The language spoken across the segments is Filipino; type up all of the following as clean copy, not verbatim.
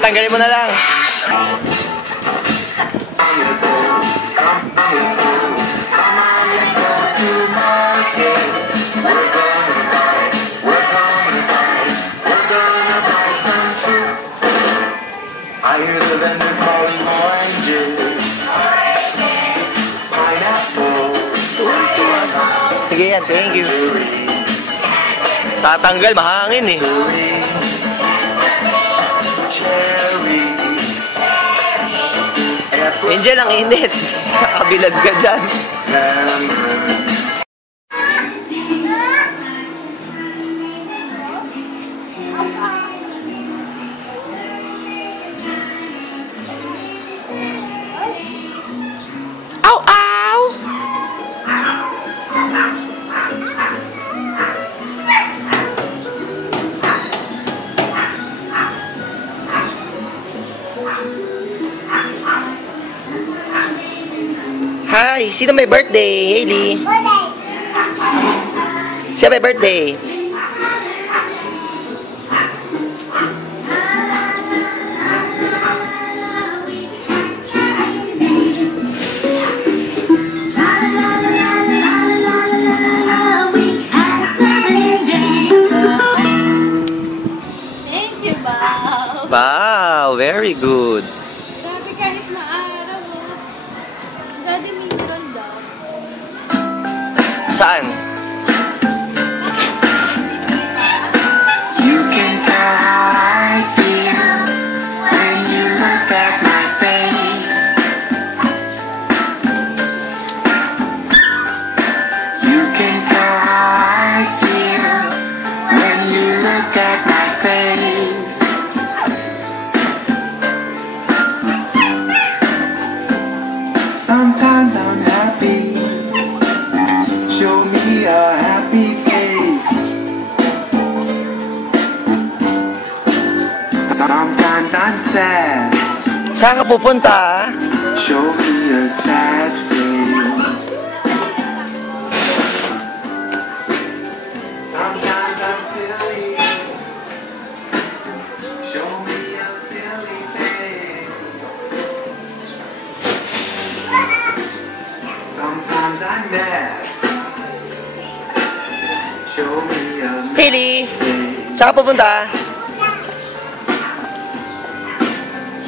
tanggalin mo na lang. Sige yan, thank you. Tatanggal, mahangin eh. Angel, ang inis. Nakabilad ka dyan. Ow, ow! Hi! Sino may birthday? Hailey? Siya may birthday? Thank you, Bob. Wow! Very good. Grabe kahit maaraw. Daddy, meron daw. Saan? You can tell how I feel when you look at my face. You can tell how I feel when you look at my face. Sometimes I'm happy. Show me a happy face. Sometimes I'm sad. Saan ka pupunta? Show me a sad face. Sometimes I'm silly. Show me a silly face. Sometimes I'm mad. Show me a Hailey! face. Saan ka pupunta?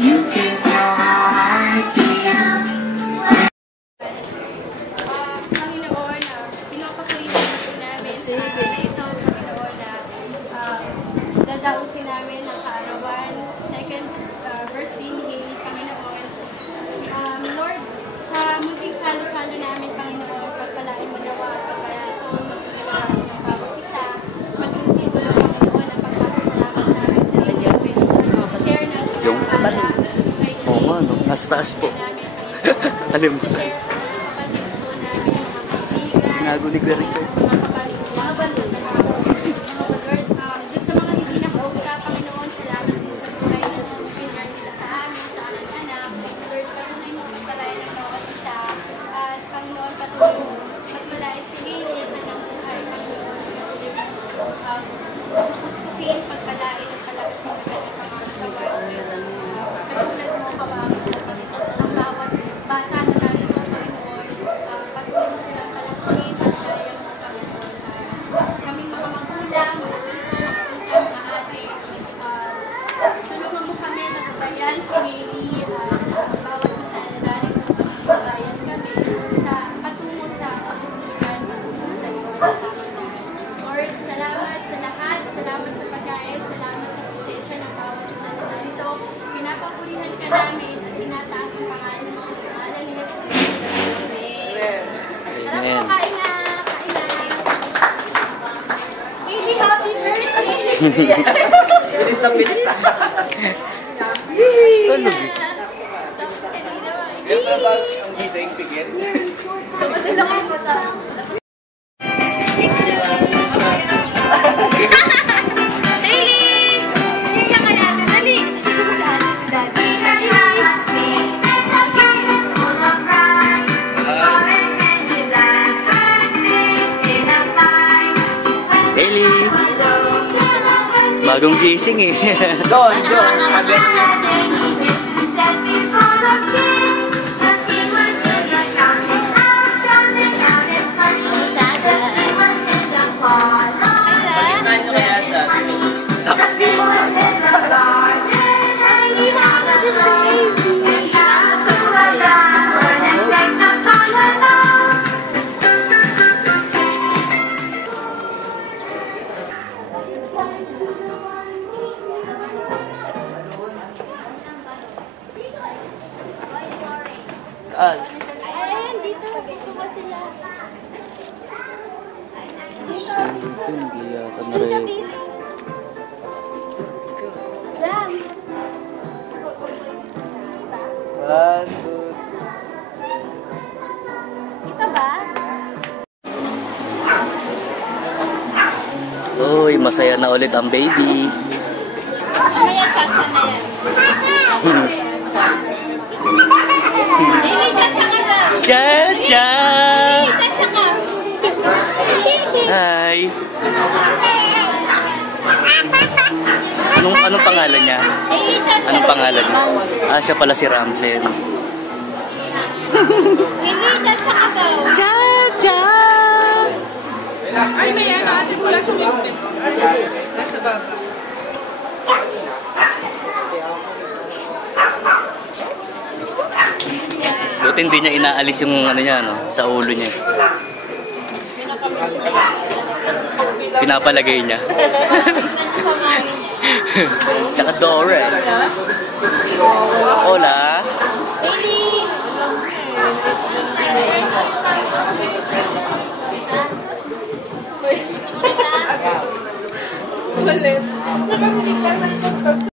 You can tell how I feel. Panginoon, pinapakita po namin sa araw na ito, Panginoon, dadausin namin ang kaarawan, second birthday ni Hailey, Panginoon. Lord, sa munting salo-salo namin, Panginoon, pagpalain mo nawa at pagpalain ito, magpapalasin ng bawat isa, maging simbolo, Panginoon, ang pagpapasalamat namin sa iyo, share natin ang pala. Oo nga, no? Nas-taas po. Alam mo. Nagulig na rin kayo. Doon sa mga hindi nakauta, Panginoon, salamat din sa buhay na pinyar nila sa amin, sa aming anak. Lord, patuloy mo pagpalain ng bawat isa. At Panginoon, patuloy mo pagpalain si Hailey at ng buhay, Panginoon. Puspusin, pagpalain at palakasin ng kanyang pangangatawan. Katulad mo, kawawa sila, Panginoon, ang bawat bata na narito, Panginoon. Patuloy mo silang palakasin at kaya mo, Panginoon. Kaming mga magulang, mga tito, mga tita, mga ate, tulungan mo kami na kabayan si Hailey, bawat isa na narito, kabayan kami sa patungo sa kabutihan at puso sa iyo at sa tamang daan. Lord, salamat sa lahat, salamat sa pagkain, salamat sa presensya ng bawat isa na narito. Pinapapurihan ka namin at tinataas ang pangalan mo sa ngalan ni Jesus. Amen. Tara po, kain na! Kain na! Hailey, happy birthday! Pilit na pilit. Tulog. Tapos kanina, Hailey! Ang gising, pigit. Madala ko po sa... Hailey! Hindi ka kaya sa dali! Susunod sa atin si Daddy. Hailey! Bagong gising eh. Doon. Sabi. Ano kaya siya? Saan? Ayan, dito. Dito ba sila? Ito, hindi yata narayo. Sam. Dito ba? Uy, masaya na ulit ang baby. Mamaya chacha na yan. Lily, chacha ka na. Chacha! Lily, chacha ka. Hi! Anong pangalan niya? Lily, chacha. Anong pangalan niya? Ah, siya pala si Ramsen. Lily, chacha ka daw. Chacha! Ay, may ano, ate pula sumipit. Nasa baba. Buti hindi niya inaalis yung ano niya, no? Sa ulo niya. Pinapalagay niya. Tsaka Dora. Hola. Lily. Malit. Nakakita ng